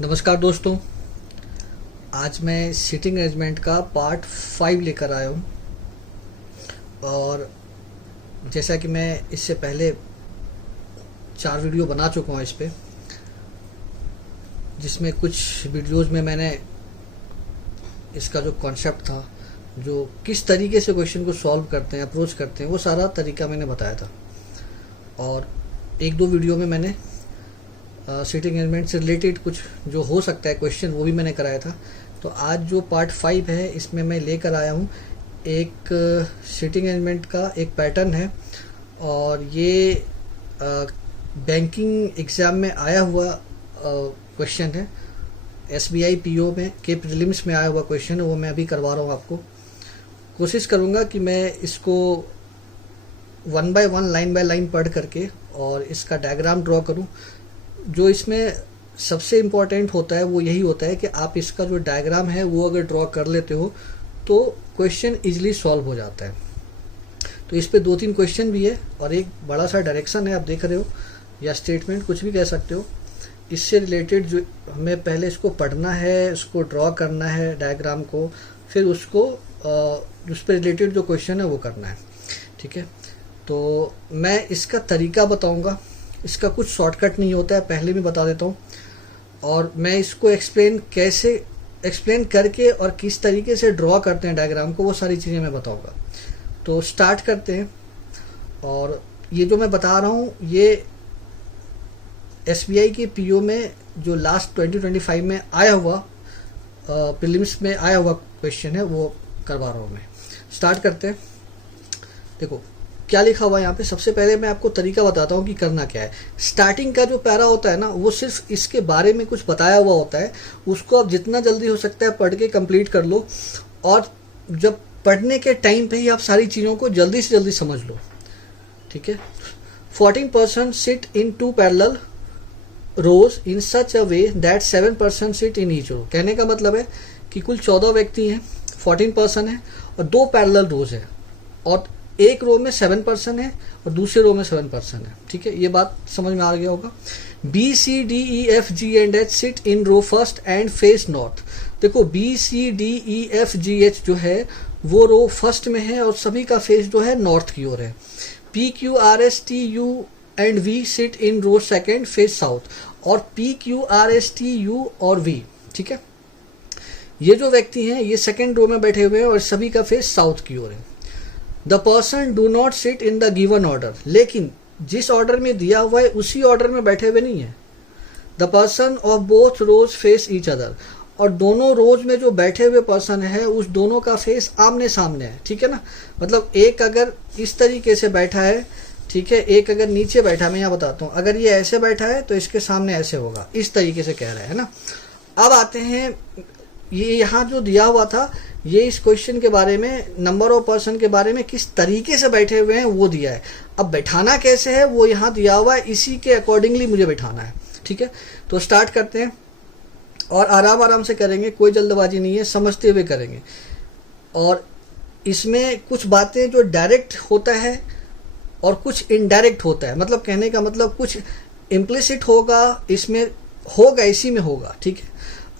नमस्कार दोस्तों। आज मैं सीटिंग अरेंजमेंट का पार्ट 5 लेकर आया हूँ। और जैसा कि मैं इससे पहले 4 वीडियो बना चुका हूँ इस पे, जिसमें कुछ वीडियोस में मैंने इसका जो कॉन्सेप्ट था, जो किस तरीके से क्वेश्चन को सॉल्व करते हैं, अप्रोच करते हैं, वो सारा तरीका मैंने बताया था। और 1-2 वीडियो में मैंने सीटिंग अरेंजमेंट से रिलेटेड कुछ जो हो सकता है क्वेश्चन, वो भी मैंने कराया था। तो आज जो पार्ट 5 है, इसमें मैं लेकर आया हूँ एक सीटिंग अरेंजमेंट का एक पैटर्न है। और ये बैंकिंग एग्ज़ाम में आया हुआ क्वेश्चन है। SBI PO में के प्रीलिम्स में आया हुआ क्वेश्चन है, वो मैं अभी करवा रहा हूँ आपको। कोशिश करूँगा कि मैं इसको 1 बाय 1 लाइन बाय लाइन पढ़ करके और इसका डायग्राम ड्रॉ करूँ। जो इसमें सबसे इम्पॉर्टेंट होता है वो यही होता है कि आप इसका जो डायग्राम है वो अगर ड्रॉ कर लेते हो तो क्वेश्चन इजीली सॉल्व हो जाता है। तो इस पे 2-3 क्वेश्चन भी है और एक बड़ा सा डायरेक्शन है, आप देख रहे हो, या स्टेटमेंट, कुछ भी कह सकते हो। इससे रिलेटेड जो हमें पहले इसको पढ़ना है, उसको ड्रॉ करना है डायग्राम को, फिर उसको उस पर रिलेटेड जो क्वेश्चन है वो करना है। ठीक है, तो मैं इसका तरीका बताऊंगा। इसका कुछ शॉर्टकट नहीं होता है, पहले भी बता देता हूँ। और मैं इसको एक्सप्लेन करके और किस तरीके से ड्रॉ करते हैं डायग्राम को, वो सारी चीज़ें मैं बताऊंगा। तो स्टार्ट करते हैं। और ये जो मैं बता रहा हूँ ये SBI के PO में जो लास्ट 2025 में आया हुआ प्रीलिम्स में आया हुआ क्वेश्चन है, वो करवा रहा हूँ मैं। स्टार्ट करते हैं। देखो क्या लिखा हुआ है यहाँ पे। सबसे पहले मैं आपको तरीका बताता हूँ कि करना क्या है। स्टार्टिंग का जो पैरा होता है ना, वो सिर्फ इसके बारे में कुछ बताया हुआ होता है। उसको आप जितना जल्दी हो सकता है पढ़ के कंप्लीट कर लो। और जब पढ़ने के टाइम पे ही आप सारी चीज़ों को जल्दी से जल्दी समझ लो। ठीक है। 14% sit in 2 parallel rows in such a way that 7% sit in each row. कहने का मतलब है कि कुल 14 व्यक्ति हैं, 14% है, और 2 पैरेलल रोज है, और एक रो में 7% है और दूसरे रो में 7% है। ठीक है, ये बात समझ में आ गया होगा। BCDEFGH sit in row first and face north. देखो BCDEFGH जो है वो रो फर्स्ट में है और सभी का फेस जो है नॉर्थ की ओर है। PQRSTU and V sit in row second face south, और PQRSTU और V, ठीक है, ये जो व्यक्ति हैं ये सेकेंड रो में बैठे हुए हैं और सभी का फेस साउथ की ओर है। The person do not sit in the given order. लेकिन जिस ऑर्डर में दिया हुआ है उसी ऑर्डर में बैठे हुए नहीं है। The person of both rows face each other. और दोनों रोज में जो बैठे हुए पर्सन है उस दोनों का फेस आमने सामने है। ठीक है ना, मतलब एक अगर इस तरीके से बैठा है, ठीक है, एक अगर नीचे बैठा है, मैं यहाँ बताता हूँ, अगर ये ऐसे बैठा है तो इसके सामने ऐसे होगा, इस तरीके से कह रहा है ना। अब आते हैं, ये यहाँ जो दिया हुआ था ये इस क्वेश्चन के बारे में, नंबर ऑफ पर्सन के बारे में किस तरीके से बैठे हुए हैं वो दिया है। अब बैठाना कैसे है वो यहाँ दिया हुआ है, इसी के अकॉर्डिंगली मुझे बैठाना है। ठीक है, तो स्टार्ट करते हैं और आराम आराम से करेंगे, कोई जल्दबाजी नहीं है, समझते हुए करेंगे। और इसमें कुछ बातें जो डायरेक्ट होता है और कुछ इनडायरेक्ट होता है। मतलब कहने का मतलब कुछ इम्प्लिसिट होगा इसमें, होगा इसी में होगा। ठीक है,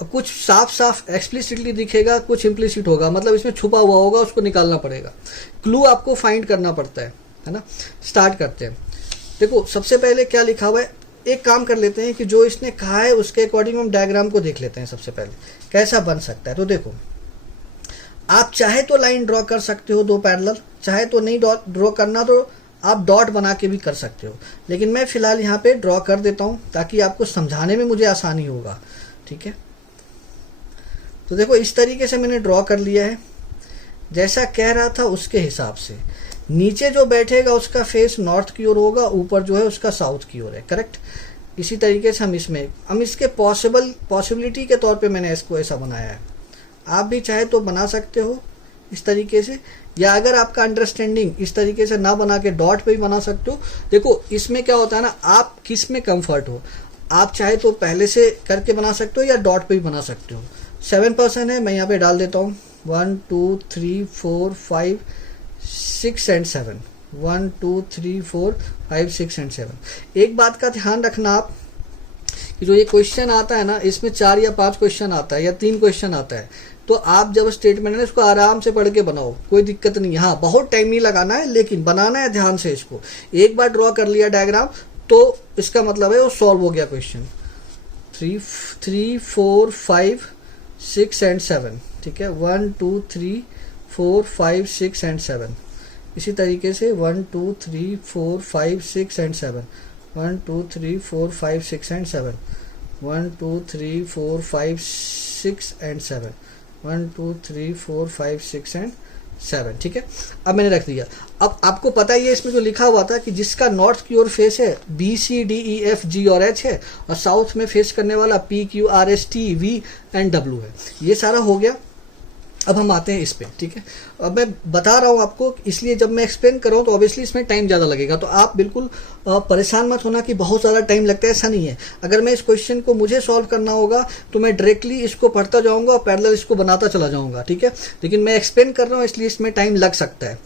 कुछ साफ साफ एक्सप्लिसिटली दिखेगा, कुछ इम्प्लिसिट होगा, मतलब इसमें छुपा हुआ होगा, उसको निकालना पड़ेगा। क्लू आपको फाइंड करना पड़ता है ना। स्टार्ट करते हैं। देखो सबसे पहले क्या लिखा हुआ है, एक काम कर लेते हैं कि जो इसने कहा है उसके अकॉर्डिंग हम डायग्राम को देख लेते हैं। सबसे पहले कैसा बन सकता है, तो देखो आप चाहे तो लाइन ड्रॉ कर सकते हो 2 पैरेलल, चाहे तो नहीं ड्रॉ करना तो आप डॉट बना के भी कर सकते हो। लेकिन मैं फिलहाल यहाँ पे ड्रॉ कर देता हूँ ताकि आपको समझाने में मुझे आसानी होगा। ठीक है, तो देखो इस तरीके से मैंने ड्रॉ कर लिया है, जैसा कह रहा था उसके हिसाब से। नीचे जो बैठेगा उसका फेस नॉर्थ की ओर होगा, ऊपर जो है उसका साउथ की ओर है। करेक्ट, इसी तरीके से हम इसके पॉसिबिलिटी के तौर पे मैंने इसको ऐसा बनाया है। आप भी चाहे तो बना सकते हो इस तरीके से, या अगर आपका अंडरस्टैंडिंग इस तरीके से ना बना के डॉट पे भी बना सकते हो। देखो इसमें क्या होता है ना, आप किस में कंफर्ट हो, आप चाहे तो पहले से करके बना सकते हो या डॉट पे भी बना सकते हो। 7% है, मैं यहाँ पे डाल देता हूँ 1 2 3 4 5 6 एंड 7, 1 2 3 4 5 6 एंड 7। एक बात का ध्यान रखना आप कि जो ये क्वेश्चन आता है ना, इसमें 4 या 5 क्वेश्चन आता है या 3 क्वेश्चन आता है, तो आप जब स्टेटमेंट है ना इसको आराम से पढ़ के बनाओ, कोई दिक्कत नहीं है। हाँ, बहुत टाइम नहीं लगाना है, लेकिन बनाना है ध्यान से इसको। एक बार ड्रॉ कर लिया डायग्राम तो इसका मतलब है वो सॉल्व हो गया क्वेश्चन। 3 4 5 6 एंड 7, ठीक है। 1 2 3 4 5 6 एंड 7। इसी तरीके से 1 2 3 4 5 6 एंड 7, 1 2 3 4 5 6 एंड 7, 1 2 3 4 5 6 एंड 7, 1 2 3 4 5 6 एंड 7, ठीक है। अब मैंने रख दिया। अब आपको पता ही है इसमें जो लिखा हुआ था कि जिसका नॉर्थ की ओर फेस है BCDEFG और H है, और साउथ में फेस करने वाला PQRSTV एंड W है। ये सारा हो गया। अब हम आते हैं इस पे, ठीक है। अब मैं बता रहा हूँ आपको, इसलिए जब मैं एक्सप्लेन कर रहा हूँ तो ऑब्वियसली इसमें टाइम ज़्यादा लगेगा, तो आप बिल्कुल परेशान मत होना कि बहुत ज़्यादा टाइम लगता है, ऐसा नहीं है। अगर मैं इस क्वेश्चन को मुझे सॉल्व करना होगा तो मैं डायरेक्टली इसको पढ़ता जाऊँगा और पैरेलल इसको बनाता चला जाऊँगा, ठीक है। लेकिन मैं एक्सप्लेन कर रहा हूँ इसलिए इसमें टाइम लग सकता है।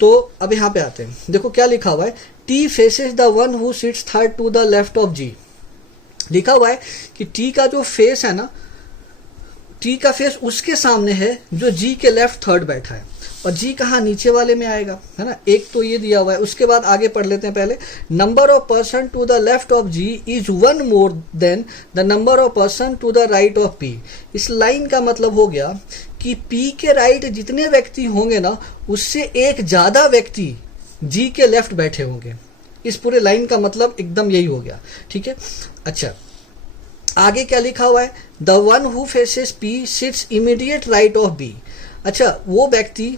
तो अब यहाँ पे आते हैं, देखो क्या लिखा हुआ है, T faces the one who sits third to the left of G। लिखा हुआ है कि T का जो फेस है ना, T का फेस उसके सामने है जो G के लेफ्ट थर्ड बैठा है, और G कहाँ, नीचे वाले में आएगा, है ना। एक तो ये दिया हुआ है। उसके बाद आगे पढ़ लेते हैं पहले। Number of person to the left of G is 1 more than the number of person to the right of P। इस लाइन का मतलब हो गया कि P के राइट जितने व्यक्ति होंगे ना, उससे एक ज्यादा व्यक्ति G के लेफ्ट बैठे होंगे। इस पूरे लाइन का मतलब एकदम यही हो गया, ठीक है। अच्छा, आगे क्या लिखा हुआ है, the one who faces P sits immediate right of B। अच्छा, वो व्यक्ति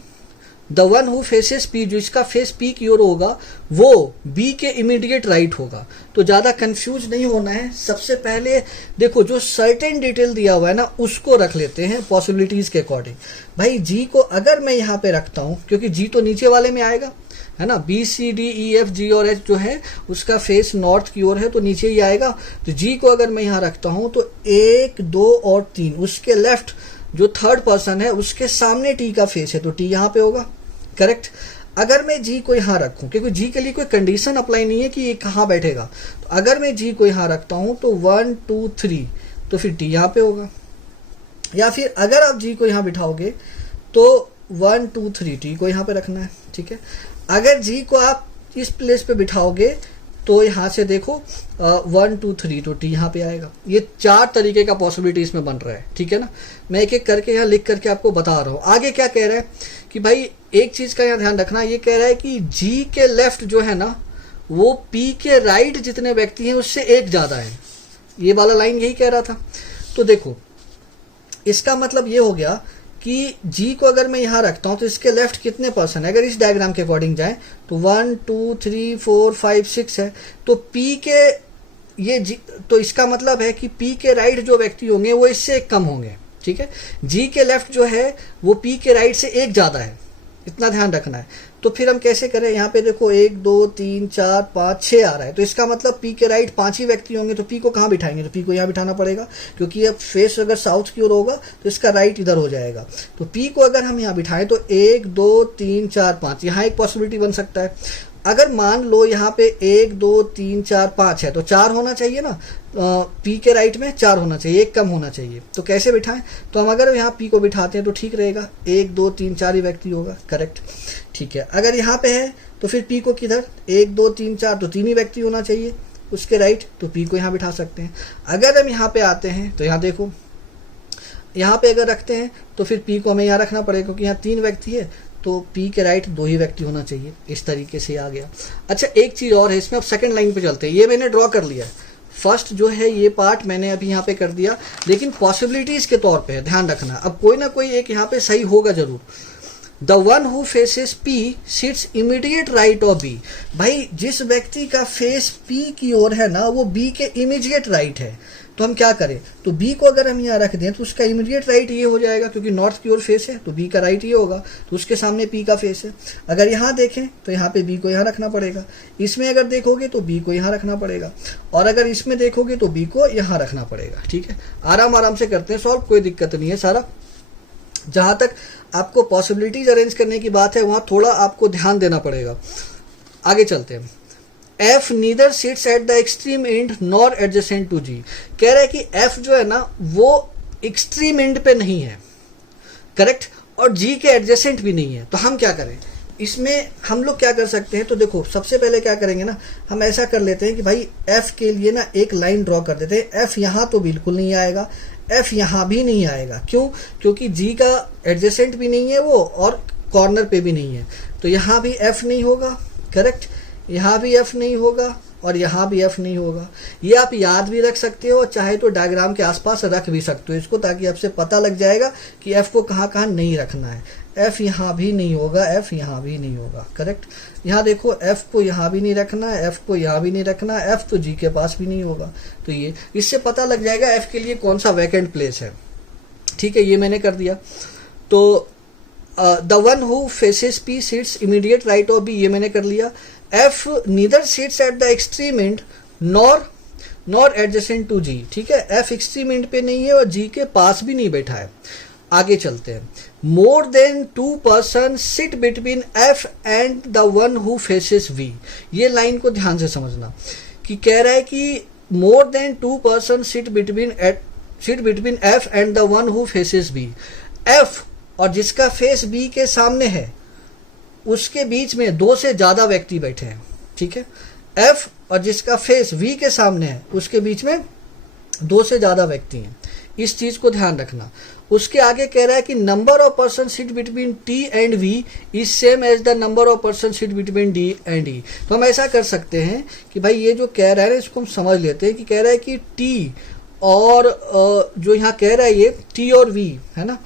the one who faces P, जो इसका फेस P की ओर होगा, वो B के इमीडिएट राइट होगा। तो ज्यादा कंफ्यूज नहीं होना है। सबसे पहले देखो जो सर्टेन डिटेल दिया हुआ है ना, उसको रख लेते हैं पॉसिबिलिटीज के अकॉर्डिंग। भाई G को अगर मैं यहाँ पे रखता हूँ, क्योंकि G तो नीचे वाले में आएगा, है ना। BCDEFG और H जो है उसका फेस नॉर्थ की ओर है, तो नीचे ही आएगा। तो G को अगर मैं यहाँ रखता हूँ तो 1 2 और 3, उसके लेफ्ट जो थर्ड पर्सन है उसके सामने T का फेस है, तो T यहाँ पे होगा, करेक्ट। अगर मैं G को यहाँ रखूं, क्योंकि G के लिए कोई कंडीशन अप्लाई नहीं है कि ये कहाँ बैठेगा, तो अगर मैं G को यहाँ रखता हूँ तो 1 2 3, तो फिर T यहाँ पे होगा। या फिर अगर आप G को यहाँ बिठाओगे तो 1 2 3 T को यहाँ पे रखना है, ठीक है। अगर G को आप इस प्लेस पे बिठाओगे तो यहाँ से देखो 1 2 3, तो T यहाँ पे आएगा। ये 4 तरीके का पॉसिबिलिटी इसमें बन रहा है, ठीक है ना। मैं एक एक करके यहाँ लिख करके आपको बता रहा हूँ। आगे क्या कह रहा है कि भाई एक चीज का यहाँ ध्यान रखना, ये कह रहा है कि G के लेफ्ट जो है ना, वो P के राइट जितने व्यक्ति हैं उससे एक ज्यादा है। ये वाला लाइन यही कह रहा था। तो देखो इसका मतलब ये हो गया कि G को अगर मैं यहाँ रखता हूँ तो इसके लेफ्ट कितने पर्सन है, अगर इस डायग्राम के अकॉर्डिंग जाए तो 1 2 3 4 5 6 है। तो P के ये G, तो इसका मतलब है कि P के राइट जो व्यक्ति होंगे वो इससे एक कम होंगे, ठीक है। G के लेफ्ट जो है वो P के राइट से एक ज्यादा है, इतना ध्यान रखना है। तो फिर हम कैसे करें, यहाँ पे देखो 1 2 3 4 5 6 आ रहा है, तो इसका मतलब P के राइट 5 ही व्यक्ति होंगे, तो P को कहाँ बिठाएंगे, तो P को यहाँ बिठाना पड़ेगा, क्योंकि अब फेस अगर साउथ की ओर होगा तो इसका राइट इधर हो जाएगा। तो P को अगर हम यहाँ बिठाएं तो 1 2 3 4 5, यहाँ एक पॉसिबिलिटी बन सकता है। अगर मान लो यहाँ पे 1 2 3 4 5 है, तो 4 होना चाहिए ना, P के राइट में 4 होना चाहिए, एक कम होना चाहिए। तो कैसे बिठाएं, तो हम अगर यहाँ P को बिठाते हैं तो ठीक रहेगा, 1 2 3 4 ही व्यक्ति होगा, करेक्ट, ठीक है। अगर यहाँ पे है तो फिर P को किधर, 1 2 3 4, तो 3 ही व्यक्ति होना चाहिए उसके राइट, तो P को यहाँ बिठा सकते हैं। अगर हम यहाँ पे आते हैं तो यहाँ देखो, यहाँ पे अगर रखते हैं तो फिर P को हमें यहाँ रखना पड़ेगा, क्योंकि यहाँ 3 व्यक्ति है, तो P के राइट 2 ही व्यक्ति होना चाहिए। इस तरीके से आ गया। अच्छा, एक चीज और है इसमें, अब सेकंड लाइन पे चलते हैं। ये मैंने ड्रॉ कर लिया है, फर्स्ट जो है ये पार्ट मैंने अभी यहाँ पे कर दिया, लेकिन पॉसिबिलिटीज के तौर पे है, ध्यान रखना। अब कोई ना कोई एक यहाँ पे सही होगा जरूर। The one who faces P sits immediate right of B। भाई जिस व्यक्ति का फेस P की ओर है ना, वो B के इमीडिएट राइट है। तो हम क्या करें, तो B को अगर हम यहाँ रख दें तो उसका इमीडिएट राइट ये हो जाएगा, क्योंकि नॉर्थ की ओर फेस है तो B का राइट ये होगा, तो उसके सामने P का फेस है। अगर यहाँ देखें तो यहाँ पे B को यहाँ रखना पड़ेगा, इसमें अगर देखोगे तो B को यहाँ रखना पड़ेगा, और अगर इसमें देखोगे तो B को यहाँ रखना पड़ेगा, ठीक है। आराम आराम से करते हैं सॉल्व, कोई दिक्कत नहीं है सारा। जहां तक आपको पॉसिबिलिटीज अरेंज करने की बात है, वहां थोड़ा आपको ध्यान देना पड़ेगा। आगे चलते हैं। F neither sits at the extreme end nor adjacent to G. कह रहा है कि एफ जो है ना वो एक्सट्रीम एंड पे नहीं है, करेक्ट, और जी के एडजेसेंट भी नहीं है। तो हम क्या करें इसमें, हम लोग क्या कर सकते हैं, तो देखो सबसे पहले क्या करेंगे ना, हम ऐसा कर लेते हैं कि भाई एफ के लिए ना एक लाइन ड्रॉ कर देते हैं। एफ यहाँ तो बिल्कुल नहीं आएगा, एफ यहाँ भी नहीं आएगा, क्यों, क्योंकि जी का एडजेसेंट भी नहीं है वो और कॉर्नर पे भी नहीं है, तो यहाँ भी एफ नहीं होगा, करेक्ट, यहाँ भी एफ नहीं होगा और यहाँ भी एफ नहीं होगा। ये आप याद भी रख सकते हो, चाहे तो डायग्राम के आसपास रख भी सकते हो इसको, ताकि आपसे पता लग जाएगा कि एफ को कहाँ कहाँ नहीं रखना है। एफ यहाँ भी नहीं होगा, एफ यहाँ भी नहीं होगा, करेक्ट। यहाँ देखो एफ को यहाँ भी नहीं रखना है, एफ को यहाँ भी नहीं रखना है, एफ तो जी के पास भी नहीं होगा। तो ये इससे पता लग जाएगा एफ के लिए कौन सा वैकेंट प्लेस है। ठीक है, ये मैंने कर दिया। तो the one who faces P seats immediate right of B, ये मैंने कर लिया। F neither seats at the extreme end nor adjacent to G. ठीक है, एफ एक्सट्रीम एंड पे नहीं है और जी के पास भी नहीं बैठा है। आगे चलते हैं। More than 2 person sit between F and the one who faces V. ये लाइन को ध्यान से समझना कि कह रहा है कि more than 2 person sit between F and the one who faces B. F और जिसका फेस बी के सामने है उसके बीच में 2 से ज्यादा व्यक्ति बैठे हैं। ठीक है, एफ और जिसका फेस वी के सामने है उसके बीच में 2 से ज्यादा व्यक्ति हैं, इस चीज को ध्यान रखना। उसके आगे कह रहा है कि number of person sit between T and V is same as the number of person sit between D and E. तो हम ऐसा कर सकते हैं कि भाई ये जो कह रहा है इसको हम समझ लेते हैं कि कह रहा है कि टी और जो यहाँ कह रहा है ये टी और वी है ना,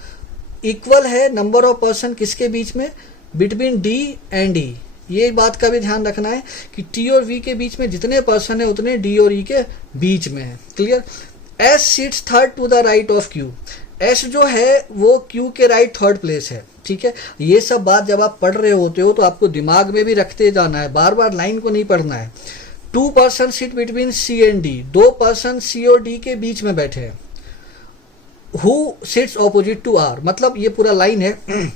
इक्वल है नंबर ऑफ पर्सन किसके बीच में, बिटवीन डी एंड ई। ये बात का भी ध्यान रखना है कि टी और वी के बीच में जितने पर्सन है उतने डी और ई के बीच में है। Clear. S sits third to the right of Q. S जो है वो क्यू के राइट थर्ड प्लेस है। ठीक है, ये सब बात जब आप पढ़ रहे होते हो तो आपको दिमाग में भी रखते जाना है, बार बार लाइन को नहीं पढ़ना है। 2 person sit between C and D. 2 person C और डी के बीच में बैठे हैं। Who sits opposite to R, मतलब ये पूरा लाइन है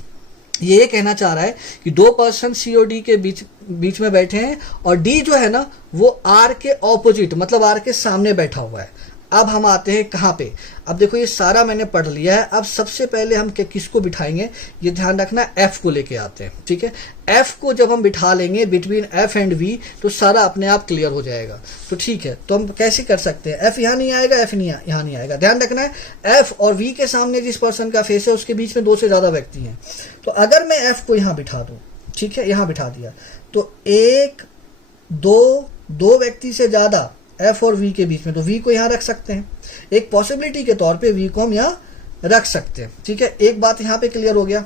ये कहना चाह रहा है कि 2 पर्सन सी और डी के बीच में बैठे हैं और डी जो है ना वो आर के ऑपोजिट मतलब आर के सामने बैठा हुआ है। अब हम आते हैं कहाँ पे, अब देखो ये सारा मैंने पढ़ लिया है। अब सबसे पहले हम किसको बिठाएंगे, ये ध्यान रखना, एफ को लेके आते हैं। ठीक है, एफ को जब हम बिठा लेंगे बिटवीन एफ एंड वी तो सारा अपने आप क्लियर हो जाएगा। तो ठीक है, तो हम कैसे कर सकते हैं, एफ यहाँ नहीं आएगा, एफ यहाँ नहीं आएगा। ध्यान रखना है एफ और वी के सामने जिस पर्सन का फेस है उसके बीच में 2 से ज्यादा व्यक्ति हैं। तो अगर मैं एफ को यहाँ बिठा दूं, ठीक है, यहाँ बिठा दिया तो 1 2 व्यक्ति से ज्यादा एफ और वी के बीच में, तो वी को यहाँ रख सकते हैं। एक पॉसिबिलिटी के तौर पे वी को हम यहाँ रख सकते हैं। ठीक है, एक बात यहाँ पे क्लियर हो गया।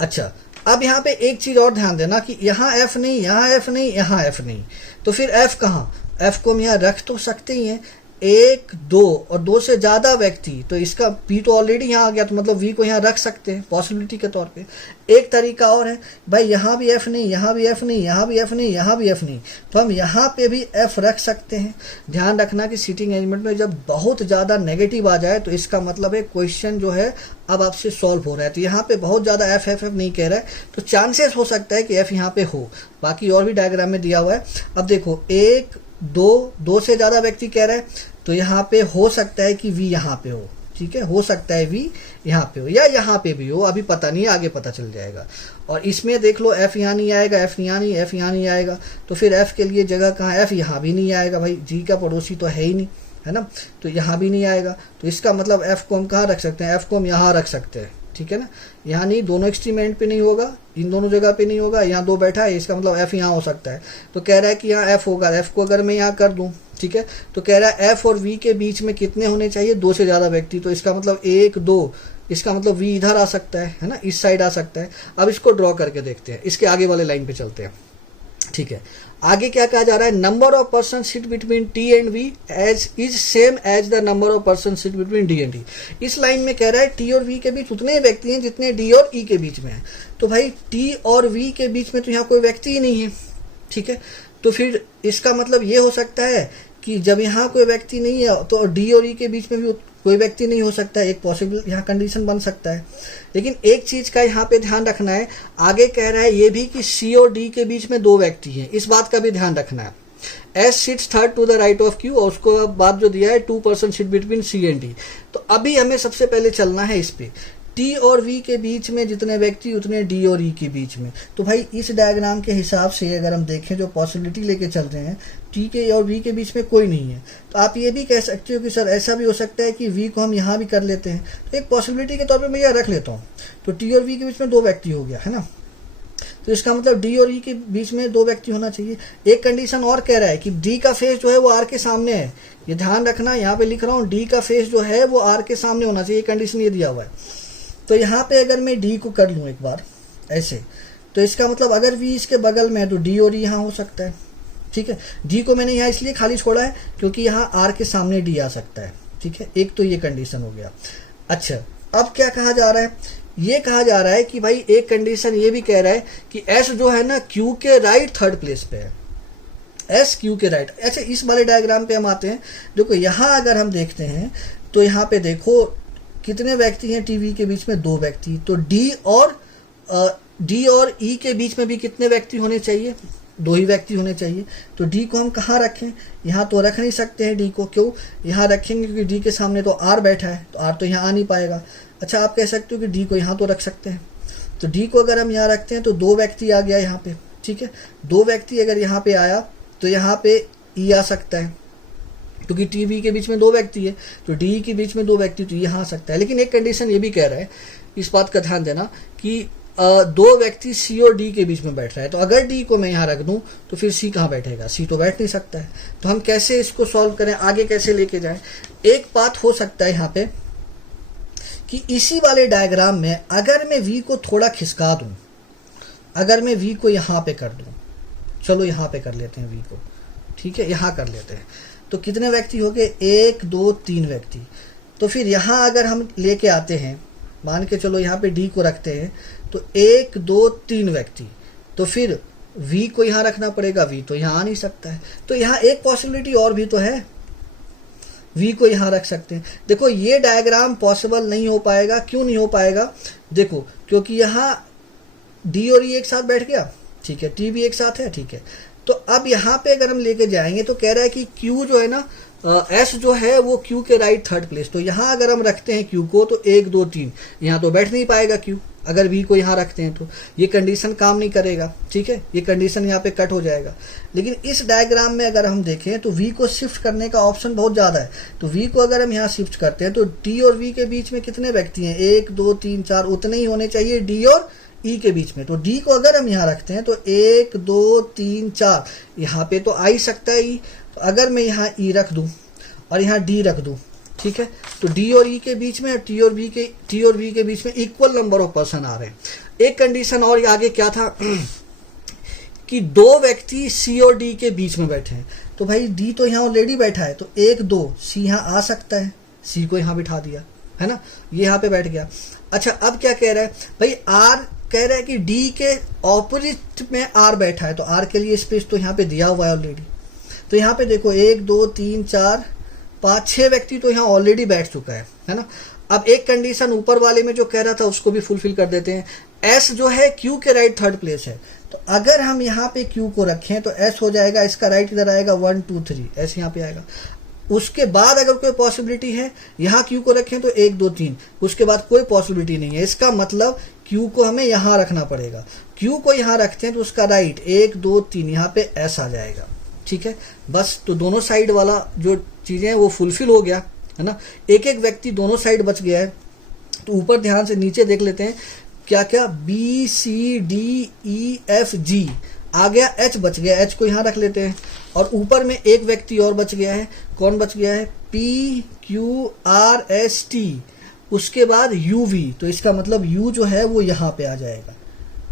अच्छा, अब यहाँ पे एक चीज और ध्यान देना कि यहाँ एफ नहीं, यहाँ एफ नहीं, यहाँ एफ नहीं, तो फिर एफ कहाँ, एफ को हम यहाँ रख तो सकते ही हैं। 1 2 और 2 से ज्यादा व्यक्ति, तो इसका पी तो ऑलरेडी यहाँ आ गया, तो मतलब वी को यहाँ रख सकते हैं पॉसिबिलिटी के तौर पे। एक तरीका और है भाई, यहाँ भी एफ नहीं, यहाँ भी एफ नहीं, यहाँ भी एफ नहीं, यहाँ भी एफ नहीं, तो हम यहाँ पे भी एफ रख सकते हैं। ध्यान रखना कि सीटिंग अरेंजमेंट में जब बहुत ज्यादा नेगेटिव आ जाए तो इसका मतलब है क्वेश्चन जो है अब आपसे सॉल्व हो रहा है। तो यहाँ पे बहुत ज्यादा एफ एफ एफ नहीं कह रहा है, तो चांसेस हो सकता है कि एफ यहाँ पे हो, बाकी और भी डायग्राम में दिया हुआ है। अब देखो 1 2 से ज्यादा व्यक्ति कह रहे हैं, तो यहाँ पे हो सकता है कि वी यहाँ पे हो। ठीक है, हो सकता है वी यहाँ पे हो या यहाँ पे भी हो, अभी पता नहीं है, आगे पता चल जाएगा। और इसमें देख लो एफ यहाँ नहीं आएगा, एफ यहाँ नहीं, एफ यहाँ नहीं आएगा, तो फिर एफ के लिए जगह कहाँ, एफ यहाँ भी नहीं आएगा, भाई जी का पड़ोसी तो है ही नहीं, है ना, तो यहाँ भी नहीं आएगा। तो इसका मतलब एफ को हम कहाँ रख सकते हैं, एफ को हम यहाँ रख सकते हैं। ठीक है ना, यहाँ नहीं, दोनों एक्सट्रीम एंड पे नहीं होगा, इन दोनों जगह पे नहीं होगा, यहाँ 2 बैठा है, इसका मतलब एफ यहाँ हो सकता है। तो कह रहा है कि यहाँ एफ होगा, एफ को अगर मैं यहाँ कर दूं, ठीक है, तो कह रहा है एफ और वी के बीच में कितने होने चाहिए, 2 से ज्यादा व्यक्ति, तो इसका मतलब 1 2, इसका मतलब वी इधर आ सकता है ना, इस साइड आ सकता है। अब इसको ड्रॉ करके देखते हैं, इसके आगे वाले लाइन पे चलते हैं। ठीक है, आगे क्या कहा जा रहा है, number of person sit between T and V as is same as the number of person sit between D and E. इस लाइन में कह रहा है टी और वी के बीच उतने व्यक्ति हैं जितने डी और ई के बीच में है। तो भाई टी और वी के बीच में तो यहाँ कोई व्यक्ति ही नहीं है। ठीक है, तो फिर इसका मतलब ये हो सकता है कि जब यहाँ कोई व्यक्ति नहीं है तो डी और ई के बीच में भी कोई व्यक्ति नहीं हो सकता है, एक पॉसिबल यहाँ कंडीशन बन सकता है। लेकिन एक चीज का यहाँ पे ध्यान रखना है, आगे कह रहा है ये भी कि सी और डी के बीच में दो व्यक्ति हैं, इस बात का भी ध्यान रखना है। S sits third to the right of Q, और उसको बाद जो दिया है 2 person sit between C and D. तो अभी हमें सबसे पहले चलना है इस पे, टी और वी के बीच में जितने व्यक्ति उतने डी और ई के बीच में। तो भाई इस डायग्राम के हिसाब से अगर हम देखें, जो पॉसिबिलिटी लेके चल रहे हैं, टी के और वी के बीच में कोई नहीं है। तो आप ये भी कह सकते हो कि सर ऐसा भी हो सकता है कि वी को हम यहाँ भी कर लेते हैं, तो एक पॉसिबिलिटी के तौर पर मैं यह रख लेता हूँ। तो टी और वी के बीच में दो व्यक्ति हो गया है ना, तो इसका मतलब डी और ई के बीच में दो व्यक्ति होना चाहिए। एक कंडीशन और कह रहा है कि डी का फेस जो है वो आर के सामने है, ये ध्यान रखना, यहाँ पे लिख रहा हूँ डी का फेस जो है वो आर के सामने होना चाहिए, कंडीशन ये दिया हुआ है। तो यहाँ पे अगर मैं डी को कर लूँ एक बार ऐसे, तो इसका मतलब अगर वी इसके बगल में है तो डी और ई यहाँ हो सकता है, ठीक है। डी को मैंने यहाँ इसलिए खाली छोड़ा है क्योंकि यहाँ आर के सामने डी आ सकता है, ठीक है। एक तो ये कंडीशन हो गया। अच्छा, अब क्या कहा जा रहा है, ये कहा जा रहा है कि भाई एक कंडीशन ये भी कह रहा है कि एस जो है ना क्यू के राइट थर्ड प्लेस पे है, एस क्यू के राइट। अच्छा, इस वाले डायग्राम पे हम आते हैं। देखो यहाँ अगर हम देखते हैं तो यहाँ पे देखो कितने व्यक्ति हैं टीवी के बीच में, दो व्यक्ति। तो डी और ई के बीच में भी कितने व्यक्ति होने चाहिए, दो ही व्यक्ति होने चाहिए। तो डी को हम कहाँ रखें, यहाँ तो रख नहीं सकते हैं डी को, क्यों यहाँ रखेंगे क्योंकि डी के सामने तो आर बैठा है, तो आर तो यहाँ आ नहीं पाएगा। अच्छा, आप कह सकते हो कि डी को यहाँ तो रख सकते हैं। तो डी को अगर हम यहाँ रखते हैं तो दो व्यक्ति आ गया यहाँ पे, ठीक है। दो व्यक्ति अगर यहाँ पे आया तो यहाँ पे ई आ सकता है क्योंकि टी वी के बीच में दो व्यक्ति है, तो डी के बीच में दो व्यक्ति, तो यहाँ आ सकता है। लेकिन एक कंडीशन ये भी कह रहा है, इस बात का ध्यान देना कि दो व्यक्ति सी और डी के बीच में बैठ रहा है। तो अगर डी को मैं यहाँ रख दूं तो फिर सी कहाँ बैठेगा, सी तो बैठ नहीं सकता है। तो हम कैसे इसको सॉल्व करें, आगे कैसे लेके जाएं। एक बात हो सकता है यहाँ पे कि इसी वाले डायग्राम में अगर मैं वी को थोड़ा खिसका दूं, अगर मैं वी को यहाँ पे कर दूं, चलो यहाँ पे कर लेते हैं वी को, ठीक है, यहाँ कर लेते हैं। तो कितने व्यक्ति हो गए, 1 2 3 व्यक्ति। तो फिर यहाँ अगर हम लेके आते हैं, मान के चलो यहाँ पे डी को रखते हैं, तो 1 2 3 व्यक्ति। तो फिर वी को यहाँ रखना पड़ेगा, वी तो यहाँ आ नहीं सकता है। तो यहाँ एक पॉसिबिलिटी और भी तो है, वी को यहाँ रख सकते हैं। देखो ये डायग्राम पॉसिबल नहीं हो पाएगा, क्यों नहीं हो पाएगा, देखो क्योंकि यहाँ डी और ई एक साथ बैठ गया, ठीक है, टी भी एक साथ है, ठीक है। तो अब यहाँ पे अगर हम लेके जाएंगे तो कह रहा है कि क्यू जो है ना, एस जो है वो क्यू के राइट थर्ड प्लेस। तो यहाँ अगर हम रखते हैं क्यू को तो 1 2 3, यहाँ तो बैठ नहीं पाएगा क्यू, अगर वी को यहाँ रखते हैं तो ये कंडीशन काम नहीं करेगा, ठीक है, ये कंडीशन यहाँ पे कट हो जाएगा। लेकिन इस डायग्राम में अगर हम देखें तो वी को शिफ्ट करने का ऑप्शन बहुत ज़्यादा है। तो वी को अगर हम यहाँ शिफ्ट करते हैं तो टी और वी के बीच में कितने व्यक्ति हैं, 1 2 3 4, उतने ही होने चाहिए डी और ई के बीच में। तो डी को अगर हम यहाँ रखते हैं तो 1 2 3 4, यहाँ पे तो आ ही सकता है ई। तो अगर मैं यहाँ ई रख दूँ और यहाँ डी रख दूँ, ठीक है, तो डी और ई के बीच में, टी और वी के बीच में इक्वल नंबर ऑफ पर्सन आ रहे हैं। एक कंडीशन और आगे क्या था कि दो व्यक्ति सी और डी के बीच में बैठे हैं। तो भाई डी तो यहाँ ऑलरेडी बैठा है, तो 1 2 सी यहाँ आ सकता है, सी को यहाँ बिठा दिया है ना, ये यहाँ पे बैठ गया। अच्छा, अब क्या कह रहा है भाई, आर कह रहा है कि डी के ऑपोजिट में आर बैठा है, तो आर के लिए स्पेस तो यहाँ पे दिया हुआ है ऑलरेडी। तो यहाँ पे देखो 1 2 3 4 5 6 व्यक्ति तो यहाँ ऑलरेडी बैठ चुका है ना। अब एक कंडीशन ऊपर वाले में जो कह रहा था उसको भी फुलफिल कर देते हैं। एस जो है क्यू के राइट थर्ड प्लेस है, तो अगर हम यहाँ पे क्यू को रखें तो एस हो जाएगा, इसका राइट इधर आएगा 1 2 3, एस यहाँ पे आएगा। उसके बाद अगर कोई पॉसिबिलिटी है यहाँ क्यू को रखें तो 1 2 3, उसके बाद कोई पॉसिबिलिटी नहीं है। इसका मतलब क्यू को हमें यहाँ रखना पड़ेगा। क्यू को यहाँ रखते हैं तो उसका राइट 1 2 3, यहाँ पे एस आ जाएगा, ठीक है। बस तो दोनों साइड वाला जो चीजें हैं वो फुलफिल हो गया है ना। एक एक व्यक्ति दोनों साइड बच गया है। तो ऊपर ध्यान से नीचे देख लेते हैं क्या क्या, B C D E F G आ गया, एच बच गया, एच को यहाँ रख लेते हैं। और ऊपर में एक व्यक्ति और बच गया है, कौन बच गया है, P Q R S T, उसके बाद यू वी। तो इसका मतलब यू जो है वो यहाँ पे आ जाएगा,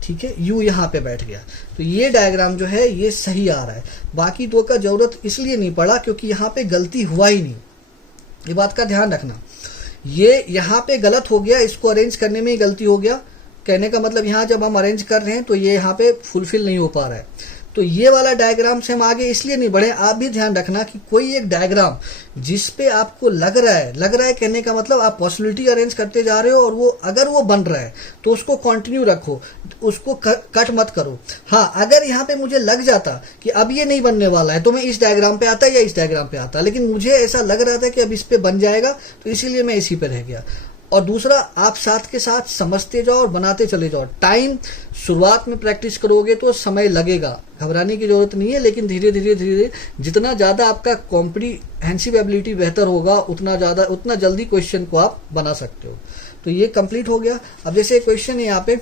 ठीक है, यू यहाँ पे बैठ गया। तो ये डायग्राम जो है ये सही आ रहा है। बाकी दो का जरूरत इसलिए नहीं पड़ा क्योंकि यहाँ पे गलती हुआ ही नहीं, ये बात का ध्यान रखना। ये यहाँ पे गलत हो गया, इसको अरेंज करने में ही गलती हो गया। कहने का मतलब यहाँ जब हम अरेंज कर रहे हैं तो ये यहाँ पे फुलफिल नहीं हो पा रहा है। तो ये वाला डायग्राम से हम आगे इसलिए नहीं बढ़े, आप भी ध्यान रखना कि कोई एक डायग्राम जिस पे आपको लग रहा है कहने का मतलब आप पॉसिबिलिटी अरेंज करते जा रहे हो और वो अगर वो बन रहा है तो उसको कंटिन्यू रखो, उसको कट मत करो। हाँ, अगर यहाँ पे मुझे लग जाता कि अब ये नहीं बनने वाला है तो मैं इस डायग्राम पे आता या इस डायग्राम पे आता, लेकिन मुझे ऐसा लग रहा था कि अब इस पे बन जाएगा तो इसीलिए मैं इसी पे रह गया। और दूसरा, आप साथ के साथ समझते जाओ और बनाते चले जाओ। टाइम शुरुआत में प्रैक्टिस करोगे तो समय लगेगा, घबराने की जरूरत नहीं है, लेकिन धीरे धीरे जितना ज़्यादा आपका कॉम्प्रीहेंसिव एबिलिटी बेहतर होगा उतना जल्दी क्वेश्चन को आप बना सकते हो। तो ये कंप्लीट हो गया। अब जैसे क्वेश्चन है यहाँ पे,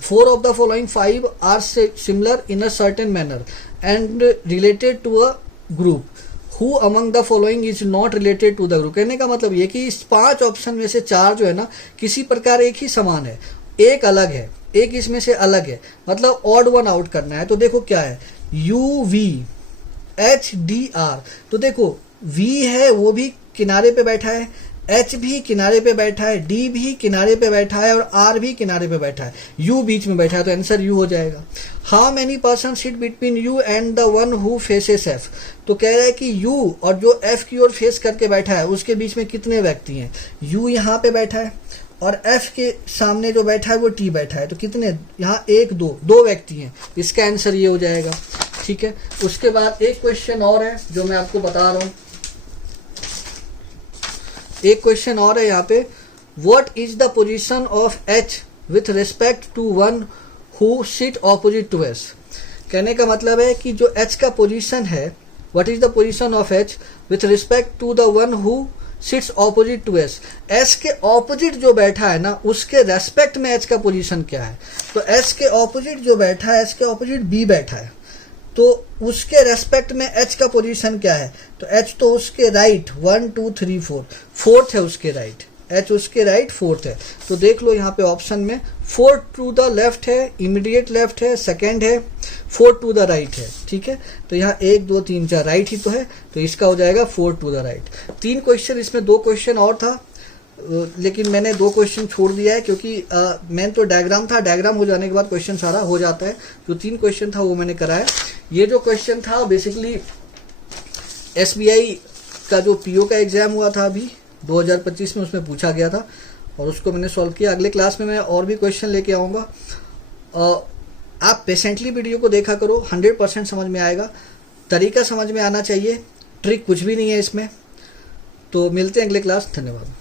4 of the following 5 are similar in a certain manner and related to a group. Who among the following is not related to the group? कहने का मतलब ये कि इस 5 ऑप्शन में से 4 जो है ना किसी प्रकार एक ही समान है, एक अलग है, एक इसमें से अलग है, मतलब ऑड वन आउट करना है। तो देखो क्या है, you V H D R. तो देखो V है वो भी किनारे पे बैठा है, H भी किनारे पे बैठा है, D भी किनारे पे बैठा है और R भी किनारे पे बैठा है, U बीच में बैठा है, तो आंसर U हो जाएगा। How many person sit between you and the one who faces F? तो कह रहा है कि U और जो F की ओर फेस करके बैठा है उसके बीच में कितने व्यक्ति हैं। U यहाँ पे बैठा है और F के सामने जो बैठा है वो T बैठा है, तो कितने, यहाँ 1 2 व्यक्ति हैं, इसका आंसर ये हो जाएगा। ठीक है, उसके बाद एक क्वेश्चन और है जो मैं आपको बता रहा हूँ। एक क्वेश्चन और है यहाँ पे, what is the position of H with respect to one who sit opposite to S? कहने का मतलब है कि जो H का पोजीशन है, what is the position of H with respect to the one who sits opposite to S? S के opposite जो बैठा है ना उसके रेस्पेक्ट में H का पोजीशन क्या है। तो S के ऑपोजिट जो बैठा है, S के ऑपोजिट B बैठा है, तो उसके रेस्पेक्ट में H का पोजीशन क्या है। तो H तो उसके राइट 1 2 3 4 फोर्थ है, उसके राइट H उसके राइट फोर्थ है। तो देख लो यहाँ पे ऑप्शन में 4 टू द लेफ्ट है, इमीडिएट लेफ्ट है, सेकंड है, 4 टू द राइट है। ठीक है, तो यहाँ 1 2 3 4 राइट ही तो है, तो इसका हो जाएगा 4 टू द राइट। 3 क्वेश्चन, इसमें 2 क्वेश्चन और था लेकिन मैंने 2 क्वेश्चन छोड़ दिया है क्योंकि मेन तो डायग्राम था, डायग्राम हो जाने के बाद क्वेश्चन सारा हो जाता है। जो 3 क्वेश्चन था वो मैंने करा है। ये जो क्वेश्चन था बेसिकली SBI का जो PO का एग्जाम हुआ था अभी 2025 में, उसमें पूछा गया था और उसको मैंने सॉल्व किया। अगले क्लास में मैं और भी क्वेश्चन लेके आऊँगा। आप पेशेंटली वीडियो को देखा करो, 100% समझ में आएगा, तरीका समझ में आना चाहिए, ट्रिक कुछ भी नहीं है इसमें। तो मिलते हैं अगले क्लास, धन्यवाद।